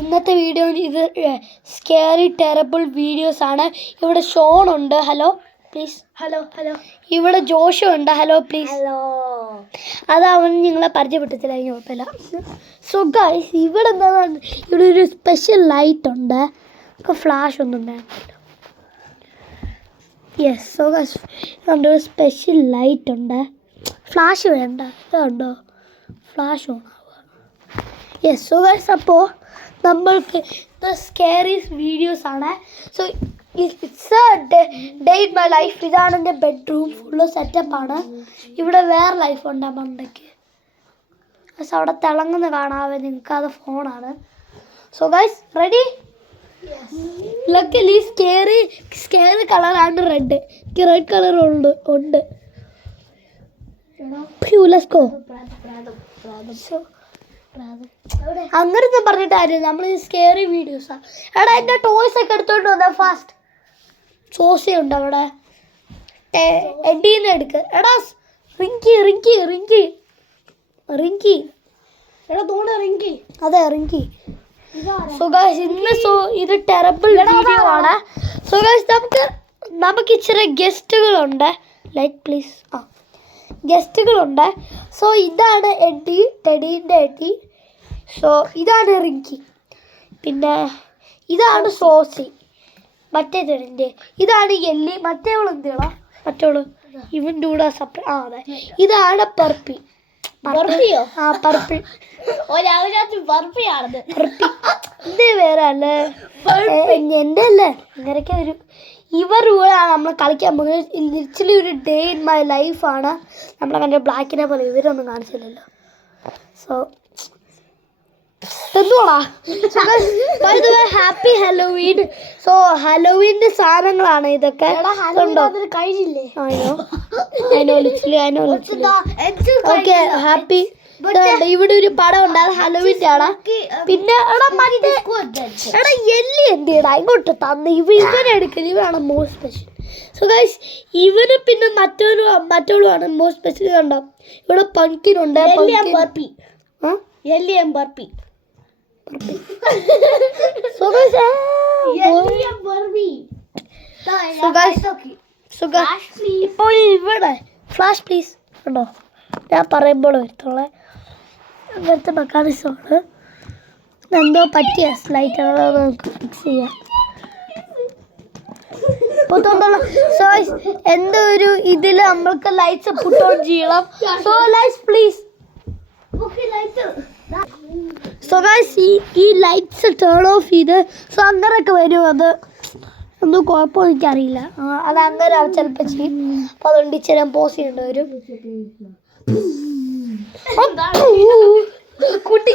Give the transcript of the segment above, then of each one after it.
ഇന്നത്തെ വീഡിയോ ഇത് scary terrible videos ആണ്. ഇവിടെ ഷോൺ ഉണ്ട്, ഹലോ പ്ലീസ്. Hello hello. ഇവിടെ ജോഷു ഉണ്ട്, ഹലോ പ്ലീസ്. ഹലോ. അതവൻ നിങ്ങളെ പരിചയപ്പെട്ടില്ല, കുഴപ്പമില്ല. സോ ഗൈസ്, ഇവിടെ എന്താണ്, ഇവിടെ ഒരു സ്പെഷ്യൽ ലൈറ്റ് ഉണ്ട്. ഫ്ലാഷ് ഒന്നും വേണ്ട. യെസ്, സോ ഗൈസ് ഇവിടെ ഒരു സ്പെഷ്യൽ ലൈറ്റ് ഉണ്ട്. ഫ്ലാഷ് വേണ്ട, ഇതുണ്ടോ ഫ്ലാഷ് ഓൺ ആവുക. യെസ്, സോ ഗൈസ് അപ്പോൾ നമ്മൾക്ക് സ്കേറി വീഡിയോസ് ആണ്. So its day in my life. ഇതാണ് എൻ്റെ ബെഡ്റൂം, ഫുള്ള് സെറ്റപ്പാണ്. ഇവിടെ വേറെ ലൈഫ് ഉണ്ട് മണ്ടയ്ക്ക്. പക്ഷെ അവിടെ തിളങ്ങുന്ന കാണാവേ നിങ്ങൾക്ക്, അത് ഫോണാണ്. So guys ready? Luckily scary കളറാണ് റെഡ്. എനിക്ക് റെഡ് കളർ ഉണ്ട്. അങ്ങനത്തെ പറഞ്ഞിട്ട് ആരും നമ്മൾ ഈ സ്കേറി വീഡിയോസാണ്. എടാ എൻ്റെ ടോയ്സ് ഒക്കെ എടുത്തോണ്ട് വന്നാ ഫാസ്റ്റ്. സോസയുണ്ട് അവിടെ, എഡീന്ന് എടുക്ക്. എടാ റിങ്കി എടാ തോണ റിങ്കി, അതെ റിങ്കി. സോ ഗൈസ് ഇന്ന് ഇത് ടെറബിൾ വീഡിയോ ആണ്. സോ ഗൈസ് നമുക്ക് ഇച്ചിരി ഗസ്റ്റുകളുണ്ട്. Light please. ഗസ്റ്റുകളുണ്ട്. സോ ഇതാണ് എഡി, ടെഡീൻ്റെ എഡി. സോ ഇതാണ് റിങ്കി. പിന്നെ ഇതാണ് സോസി, മറ്റേ ടെഡിൻ്റെ. ഇതാണ് എല്ലി, മറ്റേവള് എന്തിനാ മറ്റോള് ഇവൻ്റെ കൂടെ സെപ്പറേറ്റ്. അതെ, ഇതാണ് പർപ്പി. പർപ്പി ഇത് വേറെ അല്ലേ, എൻ്റെ അല്ലേ, ഇങ്ങനെയൊക്കെ വരും. ഇവർ കൂടെയാണ് നമ്മൾ കളിക്കാൻ പോകുന്നത്. ലിറ്ററലി ഒരു ഡേ ഇൻ മൈ ലൈഫാണ്. നമ്മളെ കണ്ട ബ്ലാക്കിനെ പോലെ ഇവരൊന്നും കാണിച്ചില്ലല്ലോ. സോ എന്തുവാ ഹാപ്പി ഹലോവീൻ. സോ ഹലോവീൻ്റെ സാധനങ്ങളാണ് ഇതൊക്കെ. കഴിഞ്ഞില്ലേ? Okay, happy. ഇവിടെ ഒരു പടം ഉണ്ട്, അത് ഹലോവീൻ്റെ ആണ്. പിന്നെ എടാ എല്ലി എന്തിടാ ഇങ്ങോട്ട് തന്ന് ഇവനെടുക്കല്. ഇവനാണ് മോസ്റ്റ് സ്പെഷ്യൽ. സോ ഗൈസ് ഇവന് പിന്നെ മറ്റോളുമാണ് മോസ്റ്റ് സ്പെഷ്യൽ. കണ്ടോ ഇവിടെ പങ്കിനുണ്ട്. ഇപ്പോൾ ഇവിടെ ഫ്ലാഷ് പ്ലീസ് കണ്ടോ, ഞാൻ പറയുമ്പോൾ വരുത്തോളെ. അങ്ങനത്തെ മെക്കാനിസമാണ്. എന്തോ പറ്റിയ ലൈറ്റ് നമുക്ക് ഫിക്സ് ചെയ്യാം. സോ എന്തോ ഒരു ഇതിൽ നമ്മൾക്ക് ലൈറ്റ്സ് പുട്ട് ഓൺ ചെയ്യണം. So lights please. So guys ഈ ലൈറ്റ്സ് ടേൺ ഓഫ് ചെയ്ത് സോ അങ്ങനെയൊക്കെ വരും. അത് ഒന്നും കുഴപ്പമൊന്നും എനിക്കറിയില്ല. അത് അങ്ങനെ ചിലപ്പോൾ ചെയ്യും. അപ്പോൾ അതുകൊണ്ട് ഇച്ചിരി പോസ് ചെയ്യേണ്ടി വരും. കുട്ടി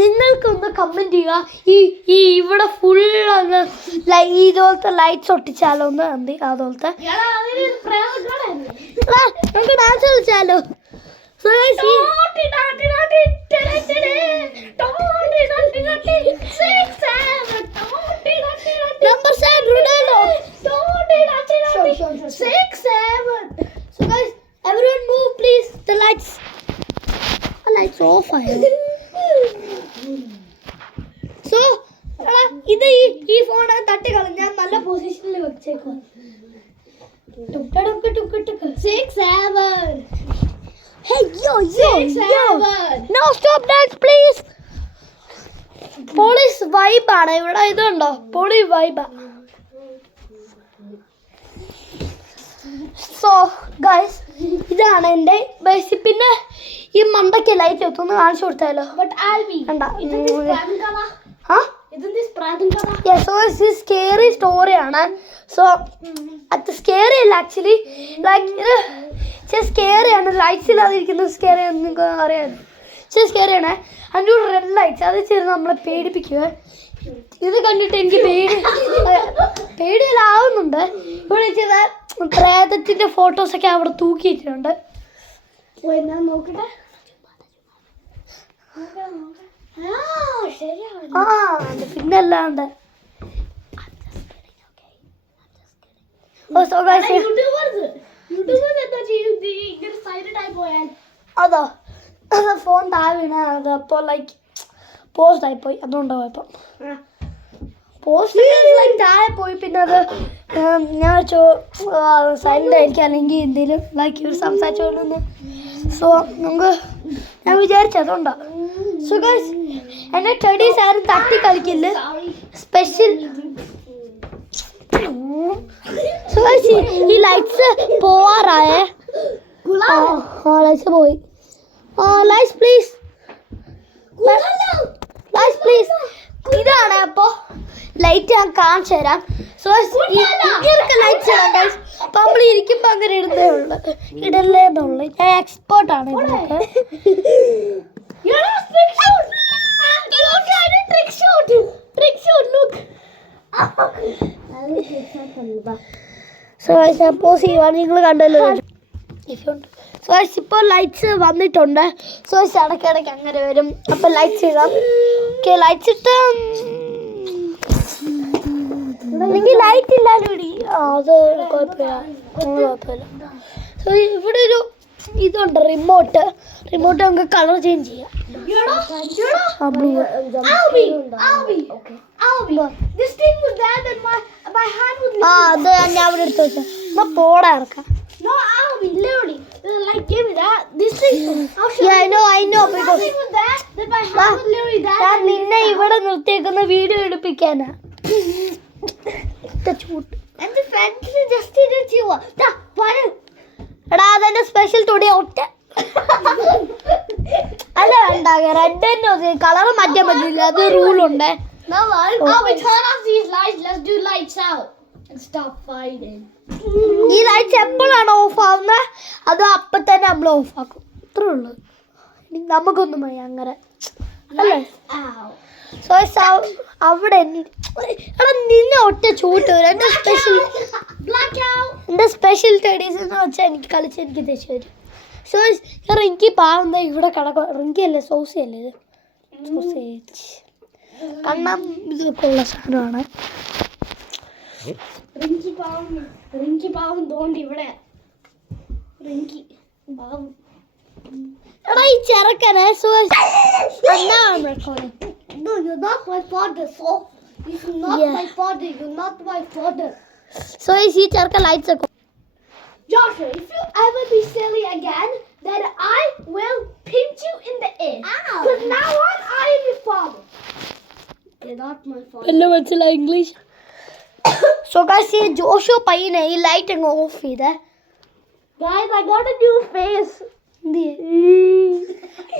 നിങ്ങൾക്കൊന്ന് കമന്റ് ചെയ്യുക. ഈ ഇവിടെ ഫുൾ ഇതുപോലത്തെ ലൈറ്റ്സ് ഒട്ടിച്ചാലോ ഒന്ന് എന്ത് അതുപോലത്തെ നമുക്ക് dance കളിച്ചാലോ. Number 7 Ronaldo. 6 7. So guys, everyone move please. The lights off ആയോ? സോ ഇത് ഈ ഫോൺ തട്ടി കളഞ്ഞാൽ നല്ല പൊസിഷനിൽ വെച്ചേക്കും. 6 7. Hey yo. No stop that please. Pauli's വൈബാണ് ഇവിടെ. ഇതുണ്ടോ പൊളി വൈബാ. സോ ഗൈസ് ഇതാണ് എൻ്റെ ബേസ്. പിന്നെ ഈ മണ്ടയ്ക്ക് ലൈറ്റ് എത്തുന്നു കാണിച്ചു കൊടുത്താലോ. സ്കേറി സ്റ്റോറിയാണ്. സോ അത് സ്കേറി അല്ല ആക്ച്വലി, ലൈക്ക് സ്കേറിയാണ്. ലൈറ്റ്സ് ഇല്ലാതിരിക്കുന്നത് സ്കേറി നിങ്ങൾക്ക് അറിയാമല്ലോ. സ്കേറിയാണ്. അതിൻ്റെ ഒരു റെഡ് ലൈറ്റ്സ് അത് ചേർന്ന് നമ്മളെ പേടിപ്പിക്കുക. ഇത് കണ്ടിട്ട് എനിക്ക് പേടിയിലാവുന്നുണ്ട്. ഇവിടെ ചില പ്രേതത്തിൻ്റെ ഫോട്ടോസൊക്കെ അവിടെ തൂക്കിയിട്ടുണ്ട്. നോക്കട്ടെ. പിന്നല്ലാണ്ട് Oh, so guys, അതോ അത് ഫോൺ താഴെ വീണത് അപ്പോൾ ലൈക്ക് പോസ്റ്റ് ആയിപ്പോയി അതുകൊണ്ടാവും ഇപ്പം പോസ്റ്റ് ലൈക്ക് താഴെ പോയി പിന്നെ അത് ഞാൻ സൈലൻ്റ് ആയിരിക്കും അല്ലെങ്കിൽ എന്തെങ്കിലും ലൈക്ക് ഇവർ സംസാരിച്ചോളൂന്ന് സോ നമുക്ക് ഞാൻ വിചാരിച്ചതുകൊണ്ടാണ് സോ ഗൈസ് എന്നെ ടെഡീസ് ആരും തട്ടി കളിക്കില്ല സ്പെഷ്യൽ സോ ഗൈസ് ഈ ലൈറ്റ്സ് പോവാറായേ ലൈറ്റ്സ് പോയി ലൈറ്റ്സ് പ്ലീസ് ലൈറ്റ്സ് പ്ലീസ് ഇതാണ് അപ്പോൾ ലൈറ്റ് ഞാൻ കാണിച്ചു തരാം സോ ഇങ്ങനൊക്കെ ലൈറ്റ്സ് ഇടാം ഗൈസ് അപ്പം നമ്മൾ ഇരിക്കുമ്പോൾ അങ്ങനെ ഇടുന്നേ ഉള്ളു ഇടല്ലേ എന്നുള്ളു ഞാൻ എക്സ്പേർട്ടാണ് ഇതിനൊക്കെ സോ സപ്പോസ് ചെയ്യുവാണ് നിങ്ങൾ കണ്ടല്ലോ സോ ഇപ്പോൾ ലൈറ്റ്സ് വന്നിട്ടുണ്ട് സോ ഇടയ്ക്കിടയ്ക്ക് അങ്ങനെ വരും അപ്പം ലൈറ്റ്സ് ഇടാം ഓക്കെ ലൈറ്റ്സ് ഇട്ട് അല്ലെങ്കിൽ ലൈറ്റ് ഇല്ലാലും ഇടി അത് കുഴപ്പമില്ല സോ ഇവിടെ ഒരു ഇതുണ്ട് റിമോട്ട് നമുക്ക് കളർ ചേഞ്ച് ചെയ്യാം അത് ഞാൻ അവിടെ എടുത്ത് വെച്ചാൽ പോടാ ഇറക്കാം നിന്നെ ഇവിടെ നിർത്തിയേക്കുന്ന വീഡിയോ എടുപ്പിക്കാനാ എടാ അതെന്റെ സ്പെഷ്യൽ തൊടി ഒറ്റ അല്ല വേണ്ട റെഡ് തന്നെ കളർ മാറ്റാൻ പറ്റില്ല അത് റൂളുണ്ട് ഈ ലൈറ്റ്സ് എപ്പോഴാണ് ഓഫ് ആവുന്നത് അത് അപ്പം തന്നെ നമ്മൾ ഓഫ് ആക്കും ഇത്രേ ഉള്ളൂ നമുക്കൊന്നും മതി അങ്ങനെ അല്ലേ സോ അവിടെ എടാ നിന്നെ ഒറ്റ ചൂട്ട് വരും എൻ്റെ സ്പെഷ്യൽ ടെഡീസ് എന്ന് വെച്ചാൽ എനിക്ക് കളിച്ച് എനിക്ക് ദേഷ്യം വരും സോ റിങ്കി പാവുന്ന ഇവിടെ കിടക്കും റിങ്കി അല്ലേ സോസി അല്ലേ ഇത് സോസേജ് കണ്ണം ഇതൊക്കെ ഉള്ള സാധനമാണ് റിങ്കി പാവം തോണ്ടി ഇവിടെ റിങ്കി പാവം എടാ ഈ ചെറുക്കനെ No, you're not my father, so you're not my father, you're not my father. So is he charka lights are Joshua, if you ever be silly again, then I will pinch you in the ear. Because now on, I am your father. You're not my father. Hello, what's the English? So guys, see Joshua payne ee light ang off ide. Guys, I got a new face.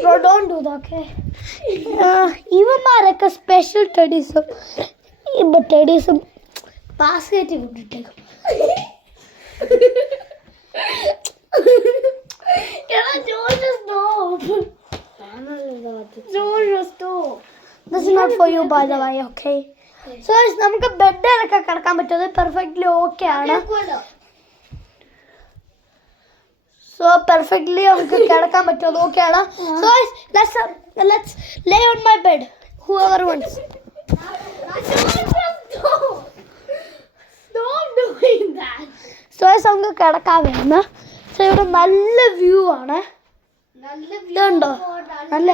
Bro, don't do that, okay? Even my special teddies, but teddies basket would take. Can I Georgia stop? Georgia stop. This is not for you, by the way, okay? So, it's നമുക്ക് ബെഡിലൊക്കെ കിടക്കാൻ പറ്റുന്നത് perfectly okay ആണ് so perfectly നമുക്ക് കിടക്കാൻ പറ്റുന്നത് okay ആണ് so let's lay on my bed whoever wants stop doing that so നമുക്ക് കിടക്കാൻ വരുന്ന സോ ഇവിടെ നല്ല വ്യൂ ആണ് ഇതുണ്ടോ നല്ല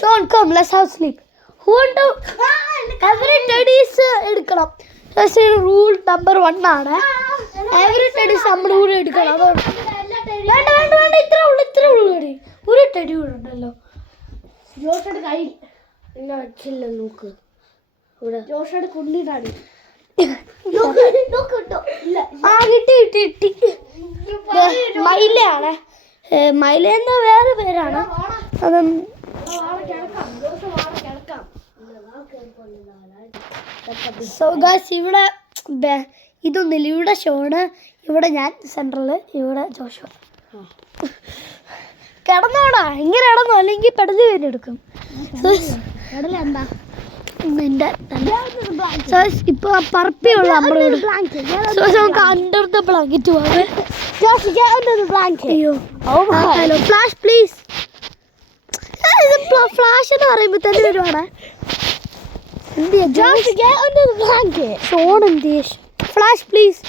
Shawn come let's have sleep who want to every teddies എടുക്കണം റൂൾ നമ്പർ 1 ആണ് every teddies നമ്മൾ കൂടെ എടുക്കണം അതുകൊണ്ട് വേണ്ട ഇത്ര ഉള്ളു ഒരു ടെഡി കൂടെ ഉണ്ടല്ലോ ജോഷയുടെ കയ്യിൽ എന്നാ വെച്ചില്ല നോക്ക് ഇവിടെ ജോഷയുടെ കുണ്ടിയിലാണ് കിട്ടി മൈലയാണ് മൈല എന്ന വേറെ പേരാണ് അത് സോ ഗൈസ് ഇവിടെ ഇതൊന്നുമില്ല ഇവിടെ ഷോണ് ഇവിടെ ഞാൻ സെൻട്രൽ ഇവിടെ ജോഷുവ കിടന്നോടാ ഇങ്ങനെ കിടന്നോ അല്ലെങ്കിൽ പെടല് പേരെടുക്കും ഇപ്പൊ പറപ്പിയുള്ള നമ്മുടെ നമുക്ക് അണ്ടർ ദ ബ്ലാങ്കറ്റ് പോവാം ഹലോ ഫ്ലാഷ് പ്ലീസ് ഫ്ലാഷ് എന്ന് പറയുമ്പോ തന്നെ വരുവാണ് ഷോൺ എന്ത് ഫ്ലാഷ് പ്ലീസ്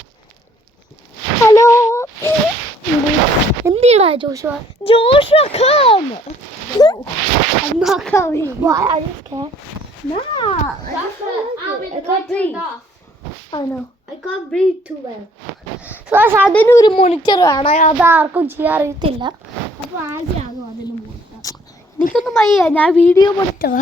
ഹലോ എന്തിടാ Joshua Joshua, come. I'm not coming. Why are you scared? Nah. I can't breathe. I know. I can't breathe too well. So അതിനൊരു monitor വേണം അത് ആർക്കും ചെയ്യാൻ അറിയത്തില്ല അപ്പോൾ ആകെയാകും അതിന് മൂന്ന്. എനിക്കൊന്നും വയ്യ ഞാൻ വീഡിയോ മോണിറ്ററാ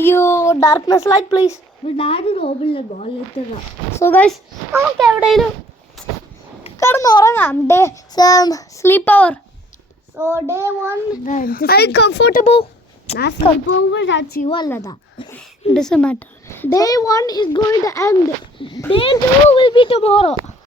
അയ്യോ ഡാർക്ക്നെസ് ലൈറ്റ് പ്ലീസ് ഡാഡി റോബിലെ ബോൾ എത്തുക. സോ ഗൈസ് നമുക്ക് എവിടെയെങ്കിലും കിടന്നുറങ്ങാം day sleepover So day 1 I comfortable na sleep over at you allada. doesn't matter Day 1 is going to end. Day 2 will be tomorrow.